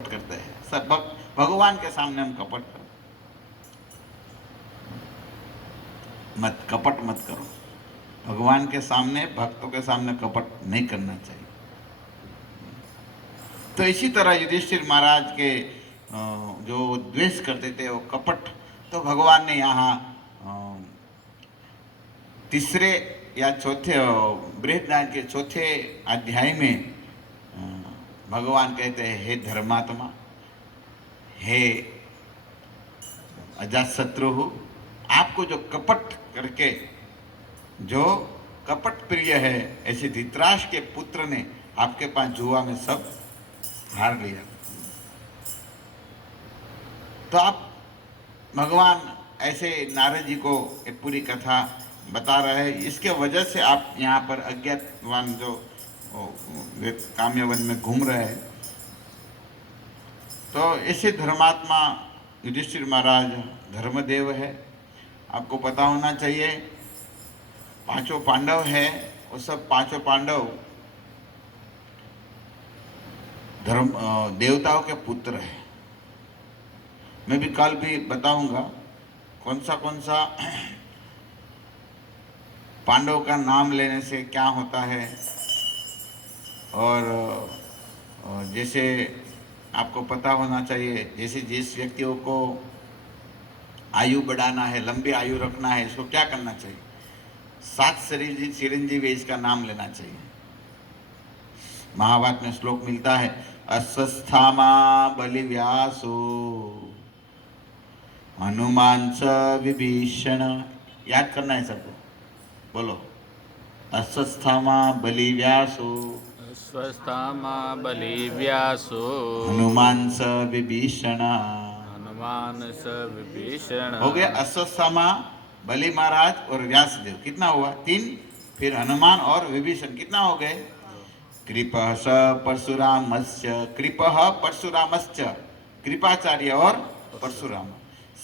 करते हैं सब भगवान के सामने हम कपट कपट मत करो। भगवान के सामने, भक्तों के सामने कपट नहीं करना चाहिए। तो इसी तरह युधिष्ठिर महाराज के जो द्वेष करते थे वो कपट, तो भगवान ने यहाँ तीसरे या चौथे बृहदारण्यक के चौथे अध्याय में भगवान कहते हैं, हे धर्मात्मा, हे अजातशत्रु, आपको जो कपट करके, जो कपट प्रिय है, ऐसे धृतराष्ट्र के पुत्र ने आपके पास जुआ में सब हार लिया। तो आप भगवान ऐसे नारद जी को एक पूरी कथा बता रहे हैं। इसके वजह से आप यहाँ पर अज्ञातवान जो काम्यवन में घूम रहे हैं। तो ऐसे धर्मात्मा युधिष्ठिर महाराज धर्मदेव है। आपको पता होना चाहिए, पांचों पांडव है, वो सब पांचों पांडव धर्म देवताओं के पुत्र हैं। मैं भी कल भी बताऊंगा कौन सा पांडव का नाम लेने से क्या होता है। और जैसे आपको पता होना चाहिए, जैसे जिस व्यक्तियों को आयु बढ़ाना है, लंबी आयु रखना है, इसको क्या करना चाहिए? 7 चिरंजीवी इसका नाम लेना चाहिए। महाभारत में श्लोक मिलता है, अश्वस्थामा बलिव्यासो हनुमान च विभीषण। याद करना है सबको, बोलो, अश्वस्थामा बलिव्यासो स्वस्थामा बलिव्यासो हनुमान स विभीषण। हनुमान स विभीषण। हो गया अश्वस्थामा, बलि महाराज और व्यासदेव, कितना हुआ? 3। फिर हनुमान और विभीषण, कितना हो गए? कृपः स परशुरामस्य, कृपः परशुरामस्य, कृपाचार्य और परशुराम,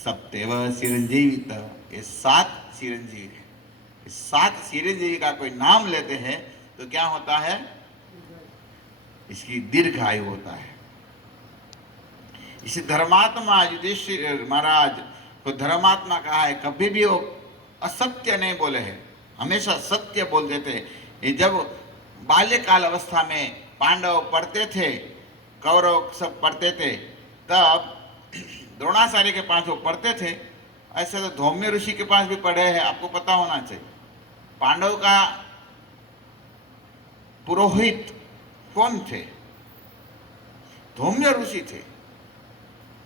सप्तैव चिरंजीवित। ये 7 चिरंजीवी है। 7 चिरंजीवी का कोई नाम लेते हैं तो क्या होता है? इसकी दीर्घ आयु होता है। इसे धर्मात्मा युधिष्ठिर महाराज को धर्मात्मा कहा है। कभी भी वो असत्य नहीं बोले हैं, हमेशा सत्य बोल देते हैं। ये जब बाल्यकाल अवस्था में पांडव पढ़ते थे, कौरव सब पढ़ते थे, तब द्रोणाचार्य के पास वो पढ़ते थे। ऐसे तो धौम्य ऋषि के पास भी पढ़े हैं, आपको पता होना चाहिए। पांडव का पुरोहित कौन थे? धौम्य ऋषि थे।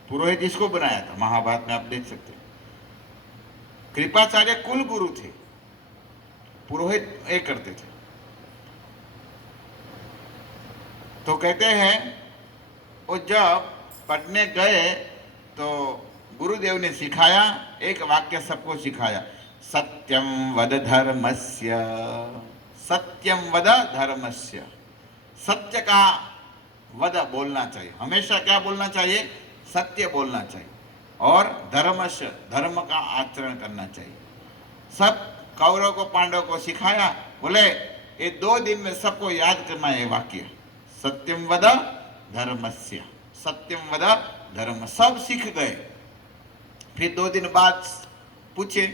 पुरोहित इसको बनाया था, महाभारत में आप देख सकते हैं। कृपाचार्य कुल गुरु थे, पुरोहित एक करते थे। तो कहते हैं वो जब पढ़ने गए तो गुरुदेव ने सिखाया, एक वाक्य सबको सिखाया, सत्यम वद धर्मस्य, सत्यम वद धर्मस्य। सत्य का वद बोलना चाहिए, हमेशा क्या बोलना चाहिए? सत्य बोलना चाहिए। और धर्मस्य, धर्म का आचरण करना चाहिए। सब कौरव को पांडव को सिखाया। बोले ये 2 दिन में सबको याद करना है वाक्य, सत्यम वद धर्मस्य, सत्यम वद धर्म। सब सीख गए। फिर 2 दिन बाद पूछे,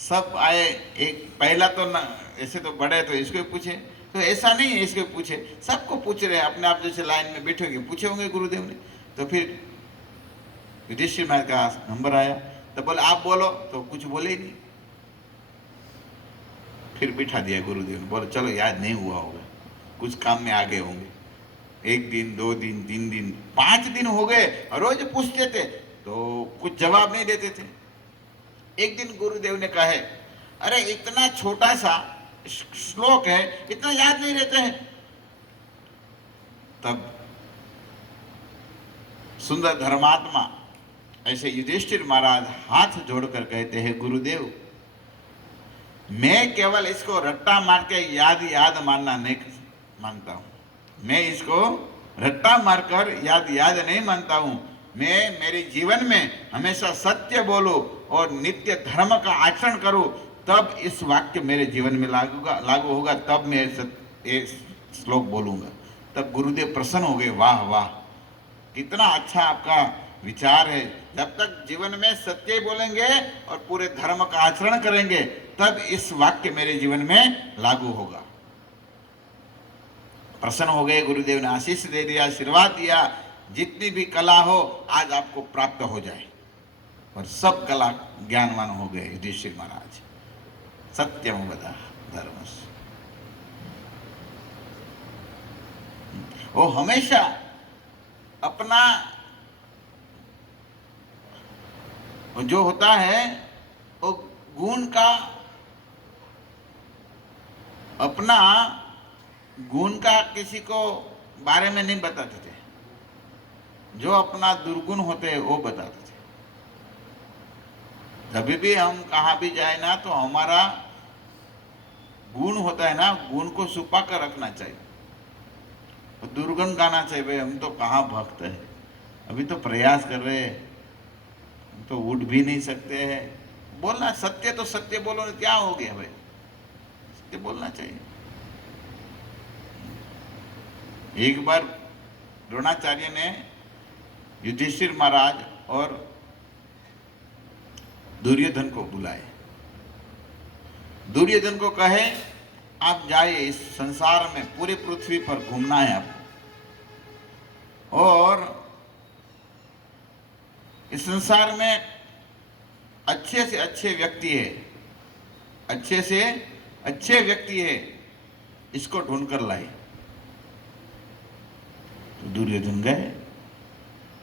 सब आए। एक पहला तो न, ऐसे तो बड़े तो इसको पूछे, तो ऐसा नहीं है इसको पूछे, सबको पूछ रहे हैं। अपने आप जैसे लाइन में बैठे होंगे, पूछे होंगे गुरुदेव ने। तो फिर युधिष्ठिर महाराज का नंबर आया, तो बोले आप बोलो, तो कुछ बोले ही नहीं। फिर बिठा दिया गुरुदेव ने, बोले चलो याद नहीं हुआ होगा, कुछ काम में आ गए होंगे। 1 दिन 2 दिन 3 दिन 5 दिन हो गए, रोज पूछते थे तो कुछ जवाब नहीं देते थे। एक दिन गुरुदेव ने कहा, अरे इतना छोटा सा श्लोक है, इतना याद नहीं रहते हैं। तब सुंदर धर्मात्मा ऐसे युधिष्ठिर महाराज हाथ जोड़कर कहते हैं, गुरुदेव मैं केवल इसको रट्टा मार के याद मानना नहीं मानता हूं। मैं इसको रट्टा मारकर याद नहीं मानता हूं। मैं मेरे जीवन में हमेशा सत्य बोलूं और नित्य धर्म का आचरण करूं, तब इस वाक्य मेरे जीवन में लागू होगा, तब मैं ये श्लोक बोलूंगा। तब गुरुदेव प्रसन्न हो गए, वाह वाह, कितना अच्छा आपका विचार है। जब तक जीवन में सत्य ही बोलेंगे और पूरे धर्म का आचरण करेंगे तब इस वाक्य मेरे जीवन में लागू होगा। प्रसन्न हो गए, गुरुदेव ने आशीष दे दिया, आशीर्वाद दिया, जितनी भी कला हो आज आपको प्राप्त हो जाए। और सब कला ज्ञानवान हो गए युधिष्ठिर महाराज। सत्यम वद धर्मस्य। वो हमेशा अपना जो होता है वो गुण का, अपना गुण का किसी को बारे में नहीं बताते थे। जो अपना दुर्गुण होते वो बताते थे। कभी भी हम कहाँ भी जाए ना तो हमारा गुण होता है ना, गुण को छुपा कर रखना चाहिए। तो दुर्गुण गाना चाहिए, भाई हम तो कहाँ भक्त है, अभी तो प्रयास कर रहे हैं, हम तो उठ भी नहीं सकते हैं। बोलना सत्य तो सत्य बोलो, क्या हो गया भाई, सत्य बोलना चाहिए। एक बार द्रोणाचार्य ने युधिष्ठिर महाराज और दुर्योधन को बुलाए। दुर्योधन को कहे आप जाइए, इस संसार में पूरी पृथ्वी पर घूमना है आपको, और इस संसार में अच्छे से अच्छे व्यक्ति है, अच्छे से अच्छे व्यक्ति है, इसको ढूंढ कर लाए। तो दुर्योधन गए,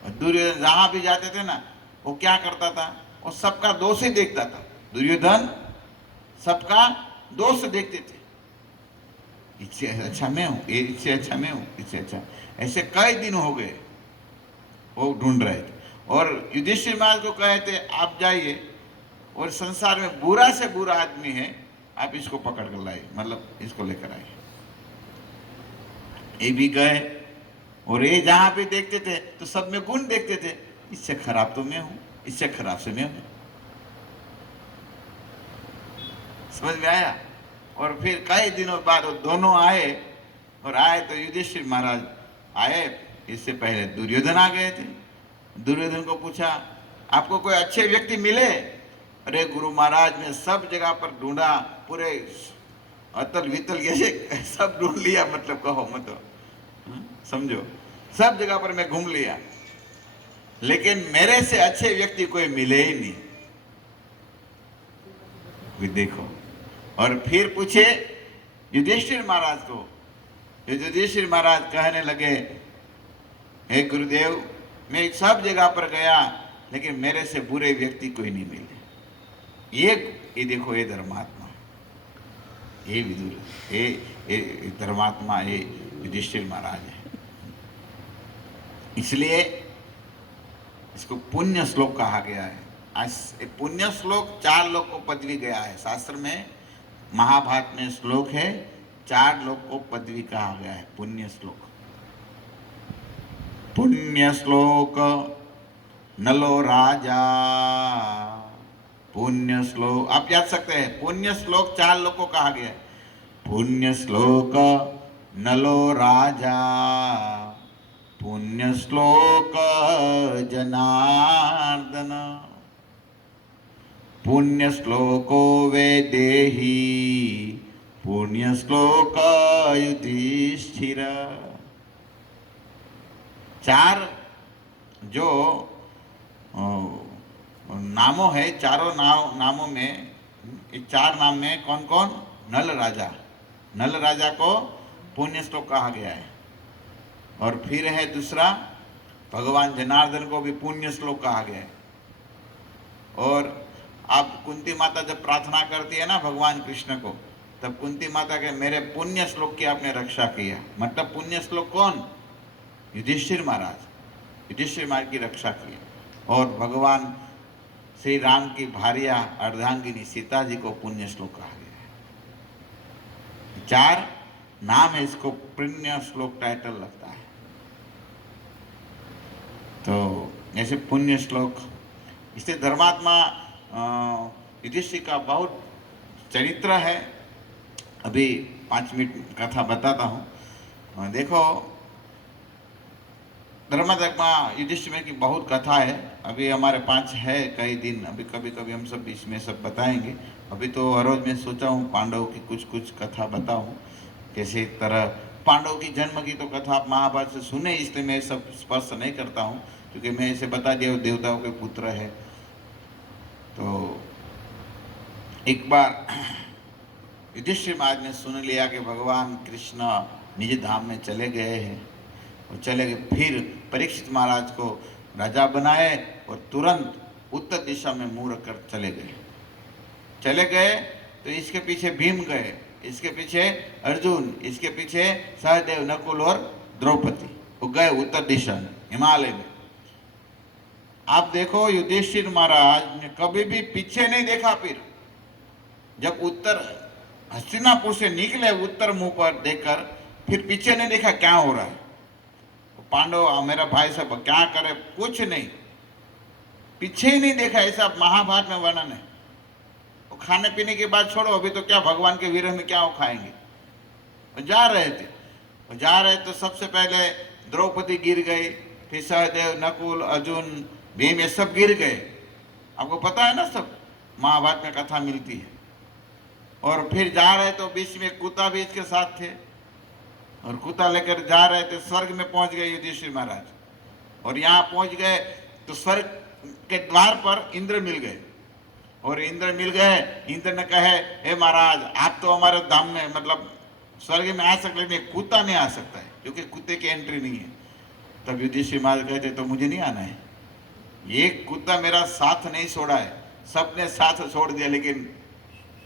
और दुर्योधन जहां भी जाते थे ना वो क्या करता था, वो सबका दोष ही देखता था। दुर्योधन सबका दोष देखते थे, इससे अच्छा मैं हूं, इससे अच्छा मैं हूं, इससे अच्छा। ऐसे कई दिन हो गए वो ढूंढ रहे थे। और युधिष्ठिर महाराज को कहे थे आप जाइए और संसार में बुरा से बुरा आदमी है, आप इसको पकड़ कर लाइए, मतलब इसको लेकर आइए। ये भी गए, और ये जहां भी देखते थे तो सब में गुण देखते थे, इससे खराब तो मैं हूं, इससे खराब से मैं हूं। समझ में आया। और फिर कई दिनों बाद वो दोनों आए, और आए तो युधिष्ठिर महाराज आए, इससे पहले दुर्योधन आ गए थे। दुर्योधन को पूछा आपको कोई अच्छे व्यक्ति मिले? अरे गुरु महाराज ने सब जगह पर ढूंढा, पूरे अतल वितल जैसे सब ढूंढ लिया, मतलब कहो मतलब समझो, सब जगह पर मैं घूम लिया, लेकिन मेरे से अच्छे व्यक्ति कोई मिले ही नहीं। देखो, और फिर पूछे युधिष्ठिर महाराज को, युधिष्ठिर महाराज कहने लगे हे गुरुदेव, मैं सब जगह पर गया लेकिन मेरे से बुरे व्यक्ति कोई नहीं मिले। ये देखो, ये धर्मात्मा, ये विदुर, ये धर्मात्मा, ये युधिष्ठिर महाराज है। इसलिए इसको पुण्य श्लोक कहा गया है। आज पुण्य श्लोक 4 लोग को पदवी गया है। शास्त्र में, महाभारत में श्लोक है, 4 लोग को पदवी कहा गया है, पुण्य श्लोक। पुण्य श्लोक नलो राजा, पुण्य श्लोक आप याद सकते हैं। पुण्य श्लोक 4 लोग को कहा गया है। पुण्य श्लोक नलो राजा, पुण्य श्लोक जनार्दन, पुण्य श्लोको वैदेही, पुण्य श्लोक युधिष्ठिर। 4 जो नामों है, चारों नामों में, 4 नाम में कौन कौन? नल राजा, नल राजा को पुण्य श्लोक कहा गया है। और फिर है दूसरा, भगवान जनार्दन को भी पुण्य श्लोक कहा गया है। और आप कुंती माता जब प्रार्थना करती है ना भगवान कृष्ण को, तब कुंती माता के मेरे पुण्य श्लोक की आपने रक्षा किया, मतलब पुण्य श्लोक कौन? युधिष्ठिर महाराज, युधिष्ठिर महाराज की रक्षा की। और भगवान श्री राम की भार्या अर्धांगिनी सीता जी को पुण्य श्लोक कहा गया है। 4 नाम है, इसको पुण्य श्लोक टाइटल लगता है। तो ऐसे पुण्य श्लोक, इससे धर्मात्मा युधिष्ठिर का बहुत चरित्र है। अभी 5 मिनट कथा बताता हूँ। देखो, धर्मदग्मा युधिष्ठिर में की बहुत कथा है। अभी हमारे पास है कई दिन, अभी कभी कभी हम सब इसमें सब बताएंगे। अभी तो हर रोज मैं सोचा हूँ पांडव की कुछ कुछ कथा बताऊँ, कैसे तरह पांडव की जन्म की तो कथा आप महाभारत से सुने, इसलिए मैं सब स्पर्श नहीं करता हूँ, क्योंकि मैं इसे बता दिया देवताओं के पुत्र है। तो एक बार युधिष्ठिर महाराज ने सुन लिया कि भगवान कृष्ण निज धाम में चले गए हैं, और चले गए। फिर परीक्षित महाराज को राजा बनाए और तुरंत उत्तर दिशा में मुड़ रखकर चले गए। तो इसके पीछे भीम गए, इसके पीछे अर्जुन, इसके पीछे सहदेव, नकुल और द्रौपदी, वो गए उत्तर दिशा में, हिमालय में। आप देखो युधिष्ठिर महाराज ने कभी भी पीछे नहीं देखा। फिर जब उत्तर हस्तिनापुर से निकले उत्तर मुंह पर देखकर, फिर पीछे नहीं देखा क्या हो रहा है। पांडव मेरा भाई सब क्या करे, कुछ नहीं, पीछे ही नहीं देखा। ऐसा महाभारत में वर्णन है। वो खाने पीने की बात छोड़ो, अभी तो क्या भगवान के विरह में क्या वो खाएंगे। वो जा रहे तो सबसे पहले द्रौपदी गिर गई, फिर सहदेव, नकुल, अर्जुन, भीम, ये सब गिर गए। आपको पता है ना, सब महाभारत में कथा मिलती है। और फिर जा रहे तो बीच में कुत्ता भी इसके साथ थे, और कुत्ता लेकर जा रहे थे। स्वर्ग में पहुंच गए युधिष्ठिर महाराज, और यहाँ पहुंच गए तो स्वर्ग के द्वार पर इंद्र मिल गए। और इंद्र मिल गए, इंद्र ने कहे, हे महाराज आप तो हमारे धाम में मतलब स्वर्ग में आ सकते, लेकिन कुत्ता नहीं आ सकता है, क्योंकि कुत्ते की एंट्री नहीं है। तब युधिष्ठिर महाराज कहते, तो मुझे नहीं आना है, ये कुत्ता मेरा साथ नहीं छोड़ा है। सबने साथ छोड़ दिया, लेकिन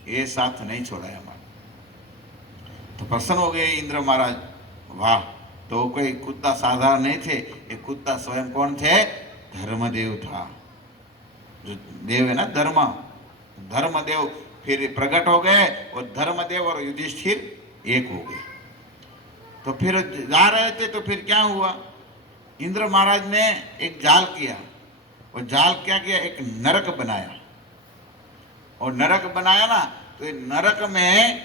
ये साथ नहीं छोड़ा है हमारा। तो प्रसन्न हो गए इंद्र महाराज, वाह, तो कोई कुत्ता साधारण नहीं थे, ये कुत्ता स्वयं कौन थे? धर्मदेव था। जो देव है ना, धर्मदेव फिर प्रकट हो गए, और धर्मदेव और युधिष्ठिर एक हो गए। तो फिर जा रहे थे, तो फिर क्या हुआ, इंद्र महाराज ने एक जाल किया। और जाल क्या किया, एक नरक बनाया। और नरक बनाया ना, तो नरक में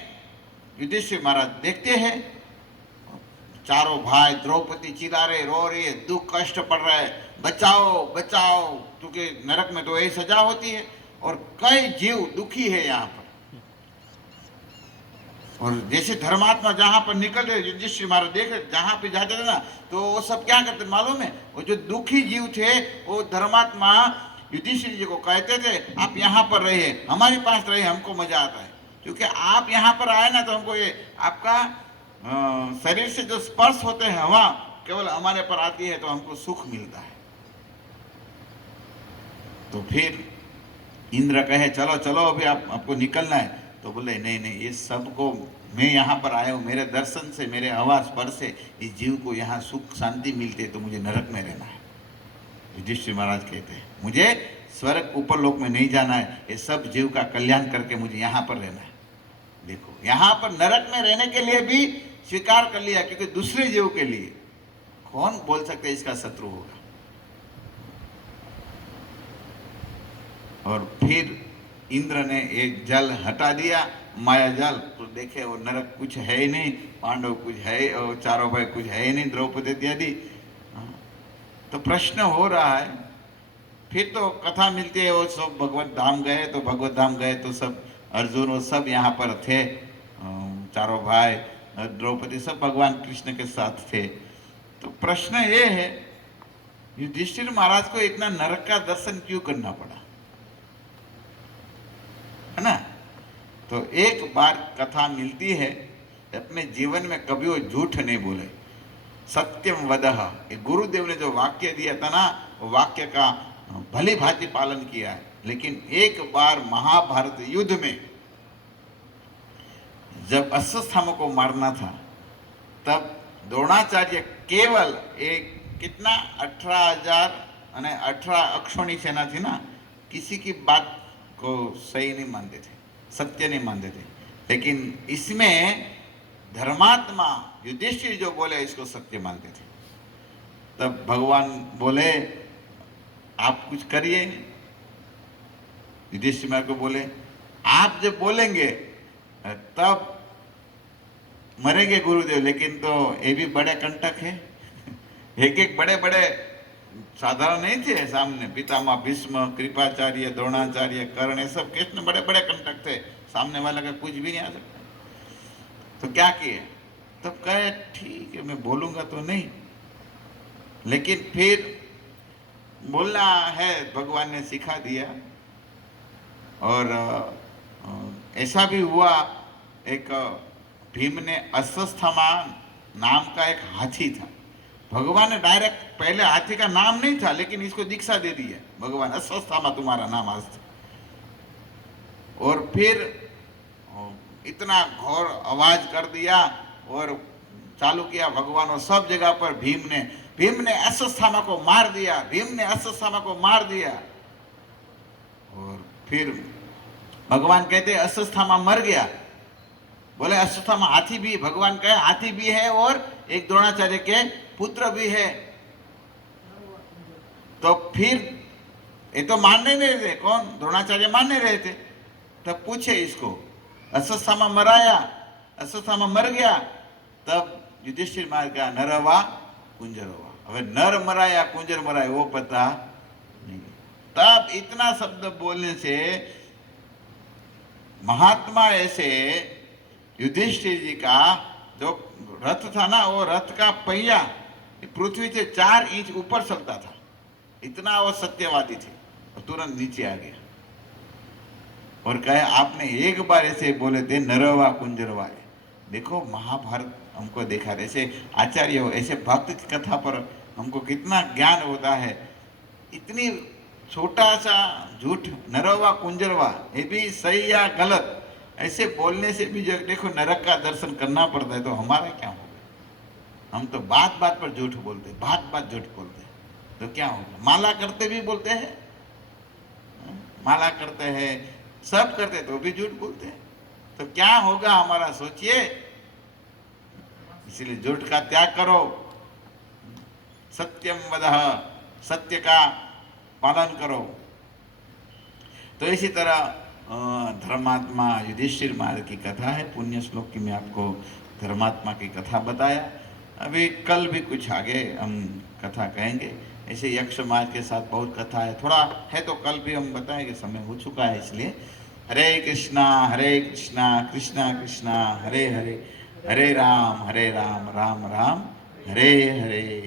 युधिष्ठिर महाराज देखते हैं, चारों भाई, द्रौपदी चिल्ला रहे, रो रही है, दुख कष्ट पड़ रहा है, बचाओ बचाओ, क्योंकि नरक में तो यही सजा होती है। और कई जीव दुखी है यहाँ पर। और जैसे धर्मात्मा जहाँ पर निकल रहे, युधिष्ठिर महाराज देख रहे, जहाँ पे जाते थे ना, तो वो सब क्या करते मालूम है, वो जो दुखी जीव थे, वो धर्मात्मा युधिष्ठिर जी को कहते थे, आप यहाँ पर रहिए, हमारे पास रहिए, हमको मजा आता है, क्योंकि आप यहाँ पर आए ना, तो हमको ये आपका शरीर से जो स्पर्श होते हैं हवा, केवल हमारे पर आती है, तो हमको सुख मिलता है। तो फिर इंद्र कहे, चलो चलो अभी आपको निकलना है। तो बोले, नहीं, ये सबको मैं यहाँ पर आया हूँ, मेरे दर्शन से, मेरे हवा स्पर्श से इस जीव को यहाँ सुख शांति मिलती है, तो मुझे नरक में रहना है। युधिष्ठिर महाराज कहते हैं, मुझे स्वर्ग ऊपर लोक में नहीं जाना है, ये सब जीव का कल्याण करके मुझे यहाँ पर रहना है। देखो, यहाँ पर नरक में रहने के लिए भी स्वीकार कर लिया, क्योंकि दूसरे जीव के लिए कौन बोल सकते इसका शत्रु होगा। और फिर इंद्र ने एक जल हटा दिया, माया जल, तो देखे वो नरक कुछ है ही नहीं, पांडव कुछ है, और चारों भाई कुछ है ही नहीं, द्रौपदी इत्यादि। तो प्रश्न हो रहा है। फिर तो कथा मिलती है, वो सब भगवत धाम गए, तो भगवत धाम गए तो सब अर्जुन वो सब यहाँ पर थे, चारों भाई, द्रौपदी सब भगवान कृष्ण के साथ थे। तो प्रश्न ये है, युधिष्ठिर महाराज को इतना नरक का दर्शन क्यों करना पड़ा, है ना। तो एक बार कथा मिलती है, अपने जीवन में कभी वो झूठ नहीं बोले, सत्यम वदह, गुरुदेव ने जो वाक्य दिया था ना, वो वाक्य का भली भांति पालन किया है। लेकिन एक बार महाभारत युद्ध में जब अश्वत्थामा को मारना था, तब द्रोणाचार्य केवल एक कितना 18,000 अक्षोणी सेना थी ना, किसी की बात को सही नहीं मानते थे, सत्य नहीं मानते थे। लेकिन इसमें धर्मात्मा युधिष्ठिर जो बोले इसको सत्य मानते थे। तब भगवान बोले, आप कुछ करिए। युधिष्ठिर को बोले, आप जब बोलेंगे तब मरेंगे गुरुदेव, लेकिन तो ये भी बड़े कंटक है, एक एक बड़े बड़े साधारण नहीं थे सामने, पितामह भीष्म, कृपाचार्य, द्रोणाचार्य, कर्ण, ये सब कृष्ण बड़े बड़े कंटक थे, सामने वाला का कुछ भी नहीं आ सकता। तो क्या किए, तब कहे ठीक है मैं बोलूंगा तो नहीं, लेकिन फिर बोलना है भगवान ने सिखा दिया। और ऐसा भी हुआ, एक भीम ने अश्वत्थामा नाम का एक हाथी था, भगवान ने डायरेक्ट, पहले हाथी का नाम नहीं था लेकिन इसको दीक्षा दे दी है भगवान, अश्वत्थामा तुम्हारा नाम आज से। और फिर इतना घोर आवाज कर दिया और चालू किया भगवान, और सब जगह पर भीम ने अश्वत्थामा को मार दिया, भीम ने अश्वत्थामा को मार दिया। और फिर भगवान कहते अश्वत्थामा मर गया, बोले अश्वत्थामा हाथी भी, भगवान कहे हाथी भी है और एक द्रोणाचार्य के पुत्र भी है। तो फिर ये तो मानने नहीं रहे, कौन, द्रोणाचार्य मानने रहे थे। तब पूछे इसको, अश्वत्थामा मराया, अश्वत्थामा मर गया, तब युधिष्ठिर मार गया नरवा कुंजरवा, હવે नर मराया कुंजर मराया वो पता नहीं। तब इतना शब्द बोलने से महात्मा ऐसे युधिष्ठिर जी का जो रथ था ना, वो रथ का पहिया पृथ्वी से 4 इंच ऊपर चलता था, इतना वो सत्यवादी थे, और तुरंत नीचे आ गया और कहे आपने एक बार ऐसे बोले थे नरवा कुंजरवा। देखो महाभारत हमको देखा, ऐसे आचार्य हो, ऐसे भक्त की कथा पर हमको कितना ज्ञान होता है। इतनी छोटा सा झूठ नरवा कुंजरवा, ये भी सही या गलत, ऐसे बोलने से भी जो देखो नरक का दर्शन करना पड़ता है, तो हमारा क्या होगा। हम तो बात बात पर झूठ बोलते, बात बात झूठ बोलते, तो क्या होगा। माला करते भी बोलते हैं, माला करते हैं, सब करते तो भी झूठ बोलते हैं, तो क्या होगा हमारा, सोचिए। इसलिए झूठ का त्याग करो, सत्यम वदह, सत्य का पालन करो। तो इसी तरह धर्मात्मा युधिष्ठिर मार्ग की कथा है, पुण्य श्लोक की मैं आपको धर्मात्मा की कथा बताया। अभी कल भी कुछ आगे हम कथा कहेंगे, ऐसे यक्ष मार्ग के साथ बहुत कथा है, थोड़ा है तो कल भी हम बताएंगे, समय हो चुका है इसलिए। हरे कृष्णा कृष्णा कृष्णा हरे हरे, हरे राम राम राम हरे हरे।